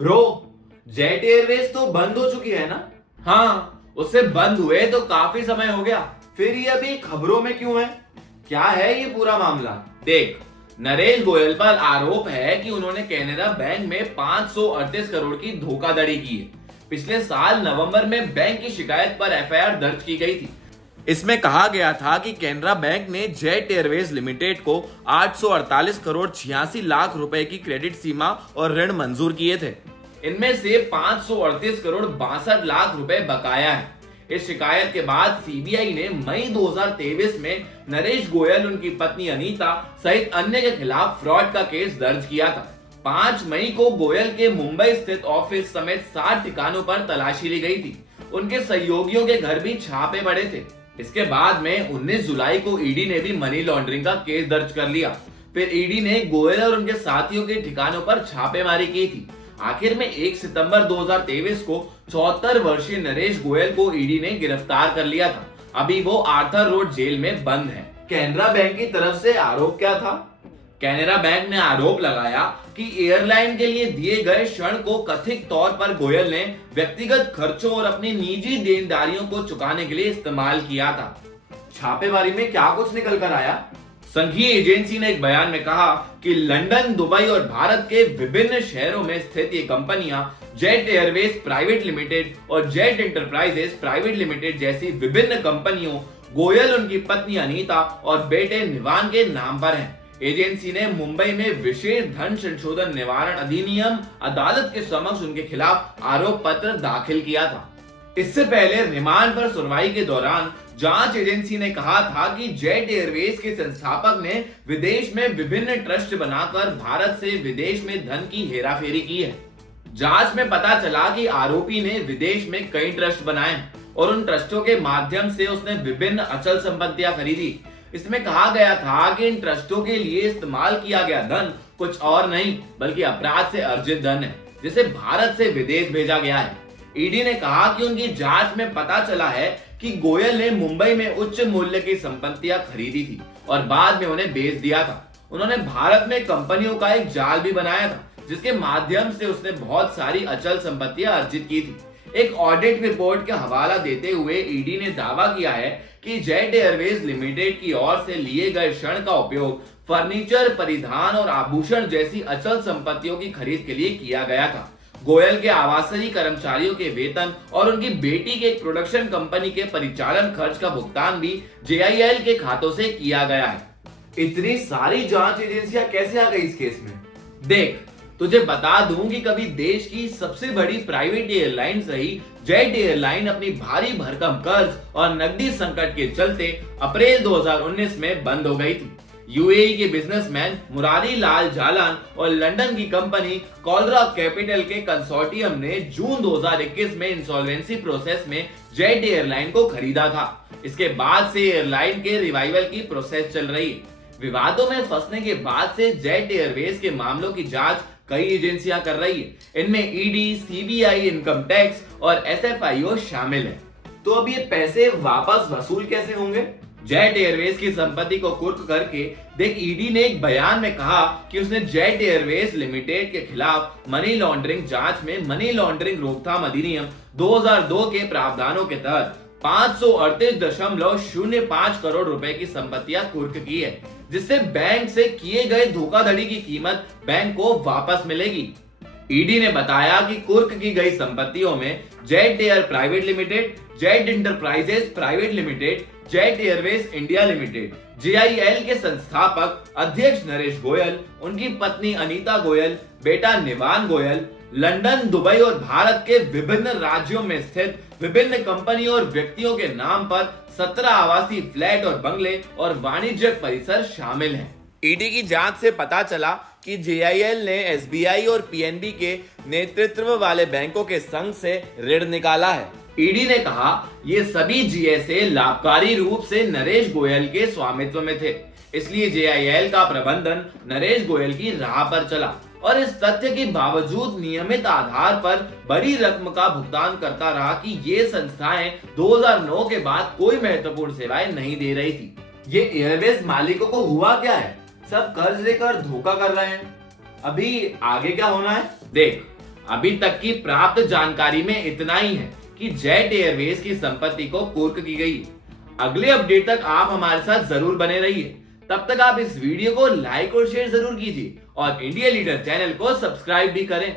Bro, jet Airways तो बंद हो चुकी है ना? हाँ, उससे बंद हुए तो काफी समय हो गया। फिर ये अभी खबरों में क्यों है? क्या है ये पूरा मामला? देख, नरेश गोयल पर आरोप है कि उन्होंने कैनरा बैंक में 538 करोड़ की धोखाधड़ी की है। पिछले साल नवंबर में बैंक की शिकायत पर एफआईआर दर्ज की गई थी। इसमें कहा गया था कि कैनरा बैंक ने जेट एयरवेज लिमिटेड को 848 करोड़ 86 लाख रुपए की क्रेडिट सीमा और ऋण मंजूर किए थे। इनमें से 538 करोड़ 62 लाख रुपए बकाया है। इस शिकायत के बाद सीबीआई ने मई 2023 में नरेश गोयल, उनकी पत्नी अनीता सहित अन्य के खिलाफ फ्रॉड का केस दर्ज किया था। 5 मई को गोयल के मुंबई स्थित ऑफिस समेत 7 ठिकानों पर तलाशी ली गई थी। उनके सहयोगियों के घर भी छापे पड़े थे। इसके बाद में 19 जुलाई को ईडी ने भी मनी लॉन्ड्रिंग का केस दर्ज कर लिया। फिर ईडी ने गोयल और उनके साथियों के ठिकानों पर छापेमारी की थी। आखिर में 1 सितंबर 2023 को 74 वर्षीय नरेश गोयल को ईडी ने गिरफ्तार कर लिया था। अभी वो आर्थर रोड जेल में बंद है। कैनरा बैंक की तरफ से आरोप क्या था? कैनरा बैंक ने आरोप लगाया कि एयरलाइन के लिए दिए गए ऋण को कथित तौर पर गोयल ने व्यक्तिगत खर्चों और अपनी निजी देनदारियों को चुकाने के लिए इस्तेमाल किया था। छापेमारी में क्या कुछ निकल कर आया? संघीय एजेंसी ने एक बयान में कहा कि लंदन, दुबई और भारत के विभिन्न शहरों में स्थित ये कंपनियां जेट एयरवेज प्राइवेट लिमिटेड और जेट एंटरप्राइजेस प्राइवेट लिमिटेड जैसी विभिन्न कंपनियों गोयल, उनकी पत्नी अनीता और बेटे निवान के नाम पर हैं। एजेंसी ने मुंबई में विशेष धन संशोधन निवारण अधिनियम अदालत के समक्ष उनके खिलाफ आरोप पत्र दाखिल किया था। इससे पहले रिमांड पर सुनवाई के दौरान जांच एजेंसी ने कहा था कि जेट एयरवेज के संस्थापक ने विदेश में विभिन्न ट्रस्ट बनाकर भारत से विदेश में धन की हेराफेरी की है। जांच में पता चला कि आरोपी ने विदेश में कई ट्रस्ट बनाए और उन ट्रस्टों के माध्यम से उसने विभिन्न अचल संपत्तियां खरीदी। इसमें कहा गया था कि इन ट्रस्टों के लिए इस्तेमाल किया गया धन कुछ और नहीं बल्कि अपराध से अर्जित धन है, जिसे भारत से विदेश भेजा गया है। ईडी ने कहा कि उनकी जांच में पता चला है कि गोयल ने मुंबई में उच्च मूल्य की संपत्तियां खरीदी थी और बाद में उन्हें बेच दिया था। उन्होंने भारत में कंपनियों का एक जाल भी बनाया था, जिसके माध्यम से उसने बहुत सारी अचल संपत्तियां अर्जित की थी। एक ऑडिट रिपोर्ट का हवाला देते हुए ईडी ने दावा किया है कि जेट एयरवेज लिमिटेड की ओर से लिए गए ऋण का उपयोग फर्नीचर, परिधान और आभूषण जैसी अचल संपत्तियों की खरीद के लिए किया गया था। गोयल के आवासीय कर्मचारियों के वेतन और उनकी बेटी के एक प्रोडक्शन कंपनी के परिचालन खर्च का भुगतान भी जेआईएल के खातों से किया गया है। इतनी सारी जांच एजेंसियां कैसे आ गई इस केस में? देख, तुझे बता दूं कि कभी देश की सबसे बड़ी प्राइवेट एयरलाइन रही जेट एयरलाइन अपनी भारी भरकम कर्ज और नकदी संकट के चलते अप्रैल 2019 में बंद हो गई थी। यूएई के बिजनेसमैन मुरारी लाल जालान और लंदन की कंपनी कॉलरा कैपिटल के कंसोर्टियम ने जून 2021 में इंसॉल्वेंसी प्रोसेस में जेट एयरलाइन को खरीदा था। इसके बाद से एयरलाइन के रिवाइवल की प्रोसेस चल रही है। विवादों में फंसने के बाद से जेट एयरवेज के मामलों की जांच कई एजेंसियां कर रही है। इनमें ईडी, सीबीआई, इनकम टैक्स और एसएफआईओ शामिल है। तो अब ये पैसे वापस वसूल कैसे होंगे? जेट एयरवेज की संपत्ति को कुर्क करके देख, ईडी ने एक बयान में कहा कि उसने जेट एयरवेज लिमिटेड के खिलाफ मनी लॉन्ड्रिंग जांच में मनी लॉन्ड्रिंग रोकथाम अधिनियम 2002 के प्रावधानों के तहत 538.05 करोड़ रुपए की संपत्तियां कुर्क की है, जिससे बैंक से किए गए धोखाधड़ी की कीमत बैंक को वापस मिलेगी। ईडी ने बताया कि कुर्क की गई संपत्तियों में Jet Air Private Limited, Jet Enterprises Private Limited, Jet Airways India Limited, JIL के संस्थापक अध्यक्ष नरेश गोयल, उनकी पत्नी अनीता गोयल, बेटा निवान गोयल, लंदन, दुबई और भारत के विभिन्न राज्यों में स्थित विभिन्न कंपनियों और व्यक्तियों के नाम पर 17 आवासीय फ्लैट और बंगले और वाणिज्यिक परिसर शामिल हैं। ईडी की जांच से पता चला कि जेआईएल ने एसबीआई और पीएनबी के नेतृत्व वाले बैंकों के संघ से ऋण निकाला है। ईडी ने कहा ये सभी जीएसए लाभकारी रूप से नरेश गोयल के स्वामित्व में थे, इसलिए जेआईएल का प्रबंधन नरेश गोयल की राह पर चला और इस तथ्य के बावजूद नियमित आधार पर बड़ी रकम का भुगतान करता रहा कि ये संस्थाएं 2009 के बाद कोई महत्वपूर्ण सेवाएं नहीं दे रही थी। ये एयरवेज मालिकों को हुआ क्या है? सब कर्ज लेकर धोखा कर रहे हैं। अभी आगे क्या होना है? देख, अभी तक की प्राप्त जानकारी में इतना ही है कि जेट एयरवेज की संपत्ति को कुर्क की गई। अगले अपडेट तक आप हमारे साथ जरूर बने रहिए। तब तक आप इस वीडियो को लाइक और शेयर जरूर कीजिए और इंडिया लीडर चैनल को सब्सक्राइब भी करें।